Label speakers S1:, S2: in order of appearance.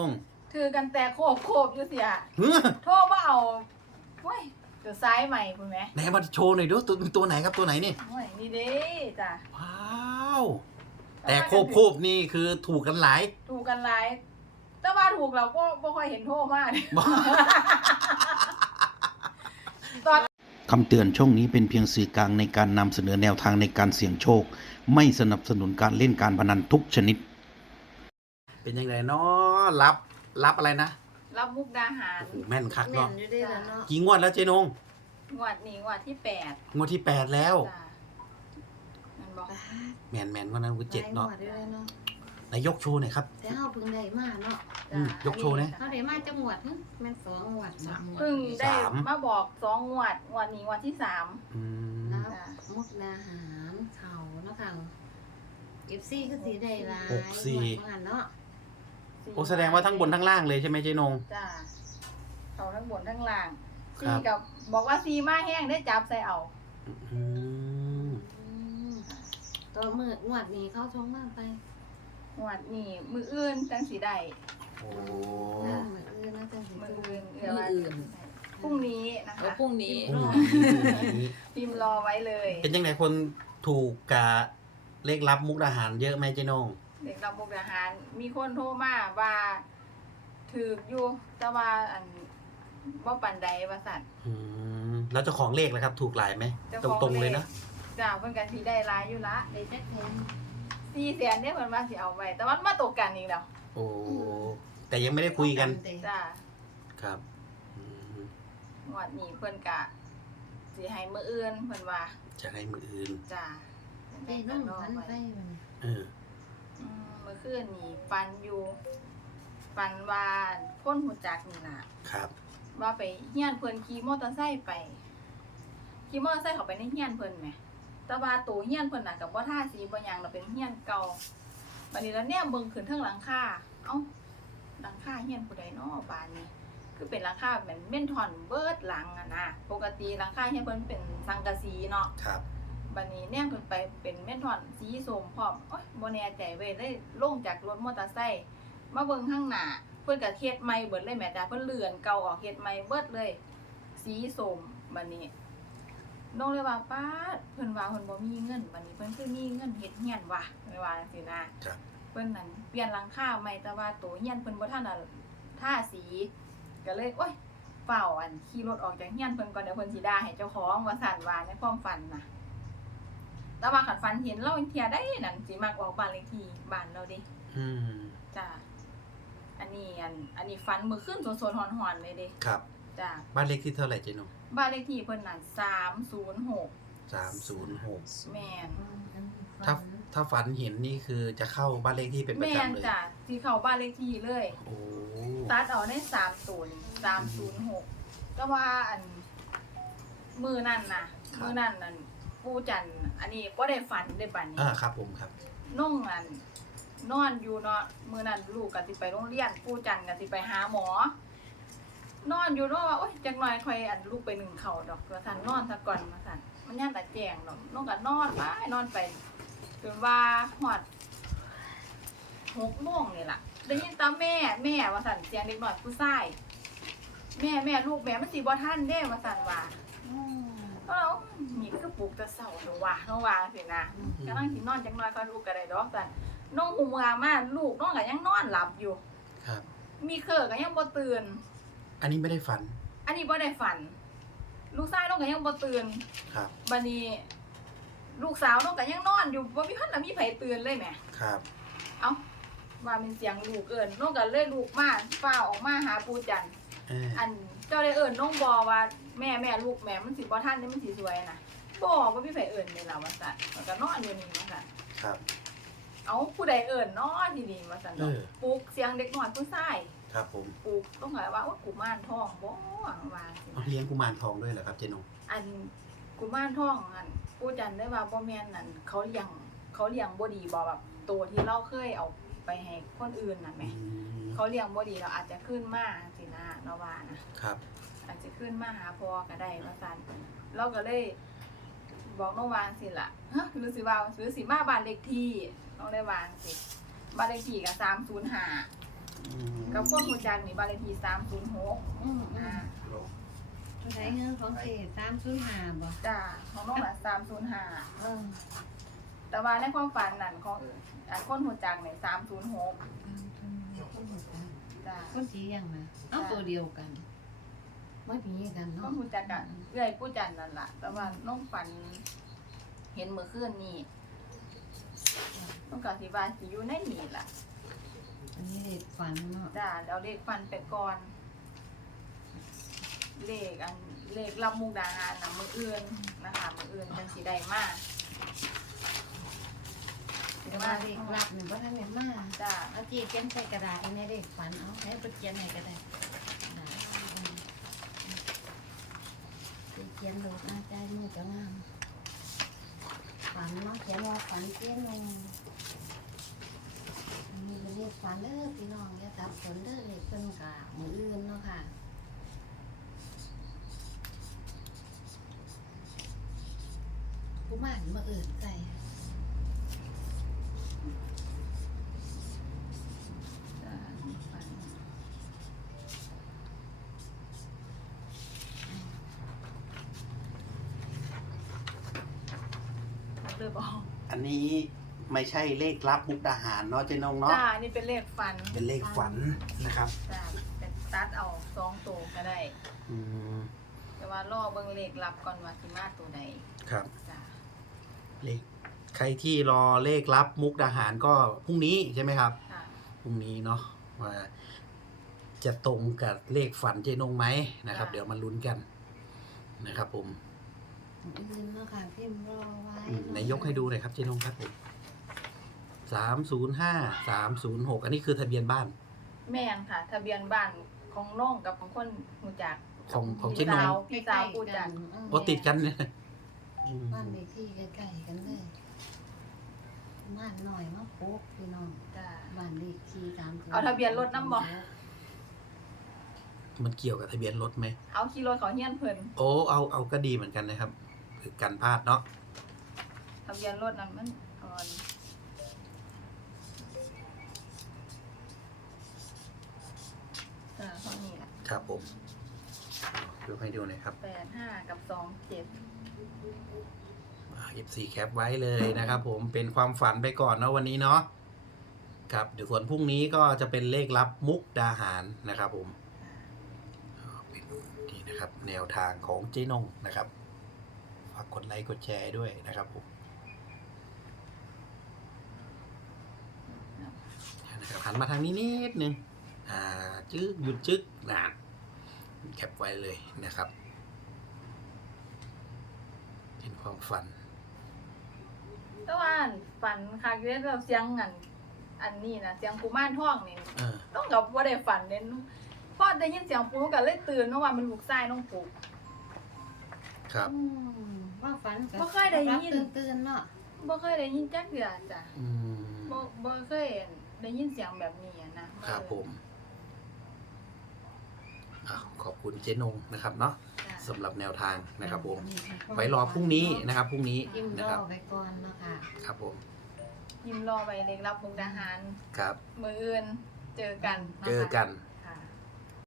S1: ถือกันแต่โคบอยู่เสียโทรมาเอาเว้ยเดี๋ยวซ้ายใหม่คุณแม่
S2: ไหนมาโชว์หน่อยดูตัวไหนครับตัวไหนนี่
S1: โอ้ยนี่เด้จ้ะ
S2: ว้าวแต่โคบนี่คือถูกกันหลาย
S1: แต่ว่าถูกเราก็ไม่ค่อยเห็นโทรมากตอน
S2: คำเตือนช่องนี้เป็นเพียงสื่อกลางในการนำเสนอแนวทางในการเสี่ยงโชคไม่สนับสนุนการเล่นการพนันทุกชนิดเป็นยังไงเนาะรับอะไรนะ
S1: รับมุกดาหาร
S2: แม่นคักเนาะกี่งวดแล้วเจนง
S1: งวดนี้งวดที่8
S2: งวดที่8แล้ว
S1: มันบอก
S2: แม่นวันนั้นคือ7เนาะนายกโชว์หน่อยครับ
S3: แต่เฮาเพิ่งได้มาเนาะ
S2: ยกโชว์นะ
S3: เฮาได้มาจังหวัดนึงแม่น2งวด3งวด
S1: เพิ่งได้มาบอก2งวดงวดนี้งวดที่3
S3: นะมุกดาหารเขาเนาะค่ะ FC คือสิได้หลาย64เนาะ
S2: โอ้แสดงว่าทั้งบนทั้งล่างเลยใช่ไหมเจนง
S1: จ้าเขาทั้งบนทั้งล่างซีกับบอกว่าซีมาแห้งได้จับใส่เอา
S3: ตัวมืองวดนี้เขาชงมากไป
S1: งวดนี้มืออื่นจังสีได้
S2: โอ้
S3: มืออื่นนะจังสี
S1: มืออื่นพรุ่งนี้นะคะ
S3: พรุ่งนี้
S1: พิมพ์รอไว้เลย
S2: เป็นยังไงคนถูกกะเลขลับมุกดาหารเยอะไหมเจนง
S1: เด็กรับมุกดาหารมีคนโทรมาว่าถืออยู่แต่ว่าอันบ่ปันใดว่าสั่น
S2: แล้วเจ้าของเลขล่ะครับถูกหลายไหมตรงเลยนะ
S1: จ้าเพิ่นก็สิได้หลายอยู่ละ
S3: ได้จักแทน
S1: 400,000เนี่ยเพิ่นว่าสิเอาไว้แต่ว่ามาตกกันอีกแล้ว
S2: โอ้แต่ยังไม่ได้คุยกัน
S1: จ้า
S2: ครับ
S1: งวดนี้เพิ่นก็สิให้มื้ออื่นเพิ่นว่า
S2: จะให้มื้ออื่น
S1: จ้า
S3: ได้น้องฝันไป
S1: เมื่อคืนนี่ฝันว่าคนหูจักนี่ล่ะ
S2: ครับ
S1: ว่าไปเฮียนเพิ่นขี่มอเตอร์ไซค์เข้าไปในเฮียนเพิ่นแหมแต่ว่าตัวเฮียนเพิ่นน่ะก็บ่ทาสีบ่หยังน่ะเป็นเฮียนเก่าบัดนี้แล้วแนมเบิ่งขึ้นเทิงหลังคาเอ้าหลังคาเฮียนผู้ใดน้อบานนี้คือเป็นหลังคาเหมือนเม่นท่อนเบิดหลังอ่ะนะปกติหลังคาเฮียนเพิ่นเป็นสังกะสีเนาะ
S2: ครับ
S1: บัดนี้แนมขึ้นไปเป็นเม่นท่อนสีส้มพร้อมโอ๊ยบ่แน่ใจเว้ยเลยลงจากรถมอเตอร์ไซค์มาเบิ่งข้างหน้าเพิ่นก็เฮ็ดใหม่เบิดเลยแม่จ้าเพิ่นเลื่อนเก่าออกเฮ็ดใหม่เบิดเลยสีส้มบัดนี้น้องเลยว่าป้าเพิ่นว่าเพิ่นบ่มีเงินบัดนี้เพิ่นคือมีเงินเฮ็ดเฮียนว่ะเลยว่าจังซี่นะเพิ่นนั่นเปลี่ยนหลังคาใหม่แต่ว่าตัวเฮียนเพิ่นบ่ทันทาสีก็เลยโอ๊ยเฝ้าอันขี่รถออกจากเฮียนเพิ่นก่อนเดี๋ยวเพิ่นสิด่าให้เจ้าของว่าสั่นว่าในความฝันน่ะแต่ว่าคันฝันเห็นเราเที่ยได้นั่นสิมักออกบ้านเลขที่บ้านเราเด้จ้าอันนี้ฝันมื้อคืนสดๆฮ้อนๆเลยเด้
S2: ครับ
S1: จ้า
S2: บ้านเลขที่เท่าไหร่เจนง
S1: บ้านเลขที่เพิ่นนั่น306แม่น
S2: ถ้าฝันเห็นนี่คือจะเข้าบ้านเลขที่เป็นประจำเลย
S1: แม่นจ้ะสิเข้าบ้านเลขที่เลย
S2: โอ้
S1: ตัดเอาใน30306ก็ว่าอันมื้อนั้นนั่นปู่จันอันนี้บ่ได้ฝันได้บัดนี้
S2: ครับผมครับ
S1: น้องอันนอนอยู่เนาะมื้อนั้นลูกก็สิไปโรงเรียนปู่จันก็สิไปหาหมอนอนอยู่เนาะว่าโอ๊ยจักหน่อยค่อยอันลูกไปนึ่งข้าวดอกว่าซั่นนอนซะก่อนว่าซั่นมันย่านตาแจ้งดอกน้องก็นอนไปจนว่าฮอด6 โมงนี่ล่ะได้ยินตาแม่ว่าซั่นเสียงเด็กน้อยผู้ชายแม่ลูกแม่มันสิบ่ทันเด้ว่าซั่นว่าแล้วนี่คือปลุกแต่เช้าเนาะว่าจังซี่นะกำลังสินอนจักหน่อยค่อยลูกก็ได้ดอกซั่นน้องหูเมื่อมาลูกน้องก็ยังนอนหลับอยู่
S2: ครับ
S1: มีเคอก็ยังบ่ตื่น
S2: อันนี้ไม่ได้ฝัน
S1: อันนี้บ่ได้ฝันลูกชายน้องก็ยังบ่ตื่น
S2: ครับ
S1: บัดนี้ลูกสาวน้องก็ยังนอนอยู่บ่มีพันน่ะมีไผตื่นเลยแหม
S2: ครับ
S1: เอ้าว่าเป็นเสียงลูกเอิ้นน้องก็เลยลุกมาฟ้าวออกมาหาปู่จันทร์อันเจ้าได้เอิ้นน้องบ่ว่าแม่ลูกแม่มันสิบ่ทันนี่มันสิสวยน่ะบ่มีไผเอิ้นเลยล่ะว่าซั่นมันก็นอนอยู่นี่ว่าซั่น
S2: ครับ
S1: เอ้าผู้ใดเอิ้นเนาะทีนี้ว่าซั่นปลุกเสียงเด็กน้อยผู้ชาย
S2: ครับผม
S1: ปลูกต้องหมายว่ากุมารทองบ่ว่า
S2: เลี้ยงกุมารทองด้วยเหรอครับเจนง
S1: อันกุมารทองอันปู่จันได้ว่าบ่แม่นนั่นเขาเลี้ยงบ่ดีบ่แบบตัวที่เราเคยเอาไปให้คนอื่นน่ะแหมเขาเลี้ยงบ่ดีเราอาจจะขึ้นมาสินะเนาะว่านะครับอาจจะขึ้นมาหาพ่อก็ได้ว่าซั่นเราก็เลยบอกน้องวางสิล่ะฮะหรือสิว่าหรือสิมาบ้านเลขที่น้องได้วางสิบ้านเลขที่ก็305 กับพวกหูจักนี่บ้านเลขที่306อ่า
S3: ตัวไหนเงินของเศษ305บ่
S1: จ้าของน้องน่ะ305
S3: เออ
S1: แต่ว่าในความฝันนั่นของคนหูจักนี่306จ้า
S3: คนสียังนะเอาตัวเดียวกันไม่มีกัน
S1: ค
S3: เนาะ
S1: นหูจักกันเอื้อยผู้จันนั่นล่ะแต่ว่าน้องฝันเห็นเมื่อคืนนี้น้องก็สิว่าสิอยู่ในนี่ล่ะ
S3: อันนี้เด็กฝันเนาะ
S1: จ้าแล้วเลขฟันไปก่อนเลขรับมุกดาหารนะมืออื่นนะคะมืออื่นจังสีได้มา
S3: แต่ว่าเด็กรับหนึ่งว่าท่านเห็นมา
S1: จ้า
S3: เอาจีเขียนใส่กระดาษในเด็กฝันเอาให้ไปเขียนไหนก็ได้เขียนโดดอาใจมือจะงามฝันเนาะเขียนว่าฝันเขียนลงมีเรียกฝันเด้อพี่น้องอย่าทับสนเด้อเด็กเพิ่นกะมืออื่นเนาะค่ะผู้ม่านมาอื่นใส่
S1: จ้าฝันเลยบอก
S2: อันนี้ไม่ใช่เลขลับมุกดาหารเนาะเจ๊นงเนาะ
S1: จ้านี่เป็นเลขฟัน
S2: เป็นเลขฝันนะครับ
S1: จ้าเป็นตัดเอา2ตัวก็ได้
S2: อืม
S1: แต่ว่ารอเบิ่งเลขรับก่อนว่าสิมาตัวใด
S2: ครับ
S1: จ้า
S2: เลขใครที่รอเลขลับมุกดาหารก็พรุ่งนี้ใช่ไหมครับ
S1: ค่ะ
S2: พรุ่งนี้เนาะว่าจะตรงกับเลขฝันเจ๊นงไหมนะครับ เดี๋ยวมาลุ้นกันนะครับผม
S3: อื่นเนาะค่ะพิมพ์รอไว้
S2: ไหนยกให้ดูหน่อยครับเจ๊นงครับผม305 306อันนี้คือทะเบียนบ้าน
S1: แม่นค่ะ ทะเบียนบ้านของน้องกับของคนหูจัก
S2: ของเจ๊นง
S1: พี่สาวผู้จัด
S2: โอ้ติดกันเนี่ยอืม
S3: บ้านเลขที่ใกล้ๆกันเลยบ้านหน่อยมาปุ๊บพี่น้อง
S1: จ้า
S3: บ้านเลขที่ตาม
S1: เอาทะเบียนรถนำบ่
S2: มันเกี่ยวกับทะเบียนรถไหม
S1: เอาขี่รถเขาเฮียนเพิ่น
S2: โอ้เอาก็ดีเหมือนกันนะครับคือกันพลาดเนาะ
S1: ทะเบียนรถนั้นมันอ่อนเท่านี้แหละ
S2: ครับผมดูให้ดูหน่อยครับ
S1: 85กับ27
S2: FC แคปไว้เลยนะครับผมเป็นความฝันไปก่อนเนาะวันนี้เนาะครับเดี๋ยวส่วนพรุ่งนี้ก็จะเป็นเลขลับมุกดาหารนะครับผมเป็นนี่นะครับแนวทางของเจ๊นงนะครับฝากกดไลค์กดแชร์ด้วยนะครับผมนะครับหันมาทางนี้นิดนึงจึ๊กหยุดจึ๊กนะแคปไว้เลยนะครับเป็นความฝัน
S1: แต่ว่าฝันคักเด้เราเสียงอันนี้นะเสียงกุมารทองนี่ ต้องกับว่าได้ฝันเน้นพอได้ยินเสียงปูก็เลยตื่นเมื่อวานมันลูกชายน้องปู
S2: ครับ
S3: ว่าฝัน
S1: บ่เคยได้ยิน
S3: ตื่นเนาะ
S1: บ่เคยได้ยินจักเดือจ้ะ
S2: อืม
S1: บ่เคยได้ยินเสียงแบบนี้อะนะครับ
S2: ผมขอบคุณเจ๊นงนะครับเนาะ
S1: จ้ะ
S2: สำหรับแนวทางนะครับผมไว้รอพรุ่งนี้นะครับพรุ่งนี้
S3: ยิ้มร
S2: นะ
S3: อ
S2: ครับ
S3: ไปก่อนเนาะค่ะ
S2: ครับผม
S1: ยิ้มรอไปเล็กรับมุกดาหาร
S2: ครับ
S1: มื้ออื่นเจอกันนะคะ
S2: เจอกัน